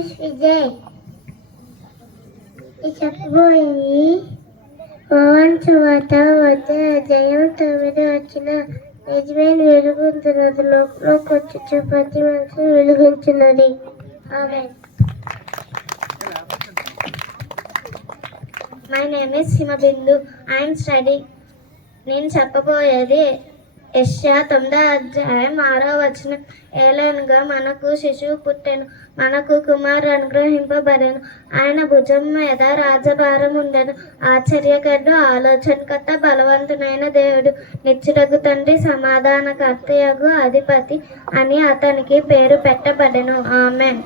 is Vijay. ఈ చెప్పబోయేది పవన్ సువార్త అధ్యాయం 9 వచ్చిన యజమాని వెలుగుతున్నది లోకంలోకి వచ్చి ప్రతి మనిషి వెలుగుతున్నది. ఆమేన్. My name is Himabindu. I am studying. నేను చెప్పబోయేది యెషయా 9వ అధ్యాయం 6వ వచనం. ఏలనగా మనకు శిశువు పుట్టెను, మనకు కుమారుడు అనుగ్రహింపబడెను, ఆయన భుజం మీద రాజభారం ఉండెను. ఆశ్చర్యకరుడు, ఆలోచనకర్త, బలవంతునైన దేవుడు, నిత్యుడగు తండ్రి, సమాధానకర్తయగు అధిపతి అని అతనికి పేరు పెట్టబడెను. Amen.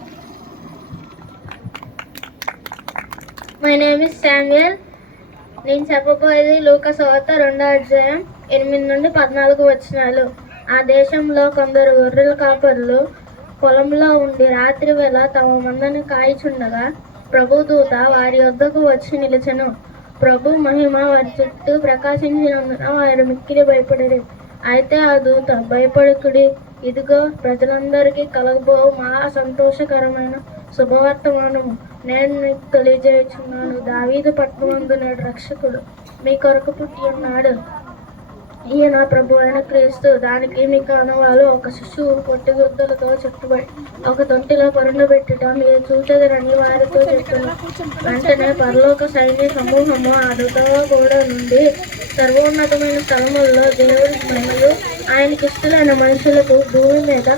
My name is Samuel. నేను చెప్పబోయేది లూకా సువార్త 2వ అధ్యాయం 8 నుండి 14 వచనాలు. ఆ దేశంలో కొందరు గొర్రెల కాపరులు పొలంలో ఉండి రాత్రి వేళ తమ మందను కాయిచుండగా ప్రభుదూత వారి వద్దకు వచ్చి నిలిచెను. ప్రభు మహిమ వారి చుట్టూ ప్రకాశించినందున వారు మిక్కిలి భయపడిరి. అయితే ఆ దూత, భయపడకుడి, ఇదిగో ప్రజలందరికీ కలగబో మహా సంతోషకరమైన శుభవర్తమానము నేను మీకు తెలియజేయుచున్నాను. దావీదు పట్టణమందు నేడు రక్షకుడు మీ కొరకు పుట్టి ఉన్నాడు. ఈయన ప్రభు అయిన క్రీస్తు. దానికి మీకు అనవాళ్ళు ఒక శిశువు పొట్టిగుద్దలతో చుట్టుబడి ఒక తొట్టిలో పరుండబెట్టుట మీరు చూచెదరని వారితో చెప్పాను. వెంటనే పరలోక సైన్య సమూహము ఆ దూతతో కూడా నుండి సర్వోన్నతమైన స్థలములలో దేవుడి మహిమయు ఆయనకిష్టమైన మనుషులకు భూమి మీద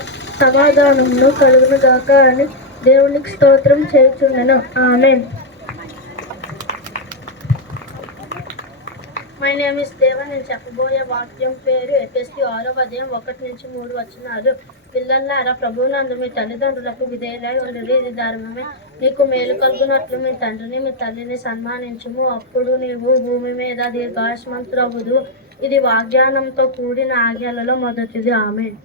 సమాధానమును కలుగును గాక అని దేవునికి స్తోత్రం చేయుచుండెను. ఆమేన్. మై నేమ్ ఇస్ దేవ. నేను చెప్పబోయే వాక్యం పేరు ఎఫెసీ 6వ అధ్యాయం 1 నుంచి 3 వచనాలు. పిల్లలారా, ప్రభువునందు మీ తల్లిదండ్రులకు విధేయులై ఉండుడి. ఇది ధర్మమే. నీకు మేలు కలుగునట్లు మీ తండ్రిని మీ తల్లిని సన్మానించుము. అప్పుడు నీవు భూమి మీద దీర్ఘాయుష్మంతుడవుదు. ఇది వాగ్దానంతో కూడిన ఆజ్ఞలలో మొదటిది. Amen.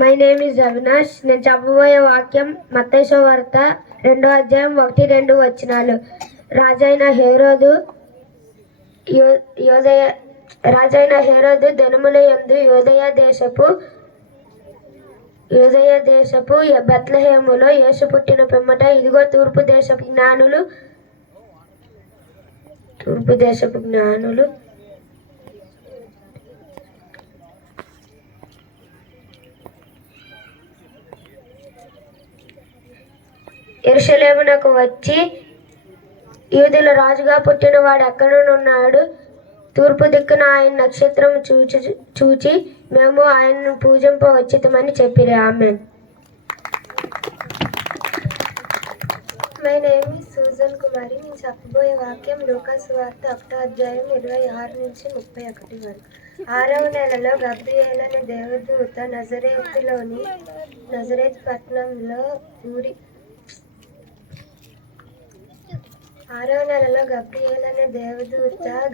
My name is Avinash. నేను చెప్పబోయే వాక్యం మత్తయి సువార్త 2వ అధ్యాయం 1-2 వచనాలు. రాజైన హేరోదు దినముల యందు యూదయ దేశపు బెత్లెహేములో యేసు పుట్టిన పిమ్మట ఇదిగో తూర్పు దేశపు జ్ఞానులు యెరూషలేమునకు వచ్చి, యూదుల రాజుగా పుట్టిన వాడు ఎక్కడనున్నాడు? తూర్పు దిక్కున ఆయన నక్షత్రం చూచి మేము ఆయనను పూజింపవచ్చితమని చెప్పిరి. ఆమేన్. మై నేమ్ ఇస్ సూజన్ కుమారి. నేను చెప్పబోయే వాక్యం లూకా సువార్త 1వ అధ్యాయం 26 నుంచి 31 వరకు. 6వ నెలలో గబ్రియేలు అనే దేవదూత నజరేత్ పట్టణంలో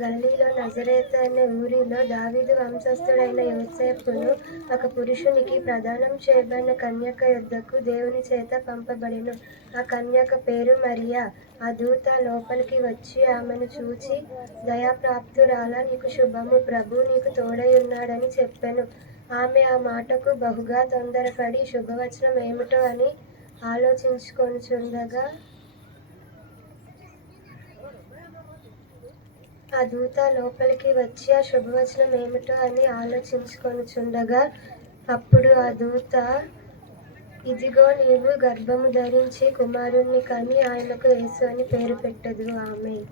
గలిలీలో నజరేతు అనే ఊరిలో దావీదు వంశస్థుడైన యోసేపును ఒక పురుషునికి ప్రదానం చేయబడిన కన్యక యొద్దకు దేవుని చేత పంపబడెను. ఆ కన్యక పేరు మరియా. ఆ దూత లోపలికి వచ్చి ఆమెను చూచి, దయాప్రాప్తురాలా, నీకు శుభము, ప్రభు నీకు తోడై ఉన్నాడని చెప్పెను. ఆమె ఆ మాటకు బహుగా తొందరపడి శుభవచనం ఏమిటో అని ఆలోచించుకొనుచుండగా అప్పుడు ఆ దూత, ఇదిగో నీవు గర్భము ధరించి కుమారుణ్ణి కని ఆయనకు యేసు అని పేరు పెట్టెదవు. ఆమేన్.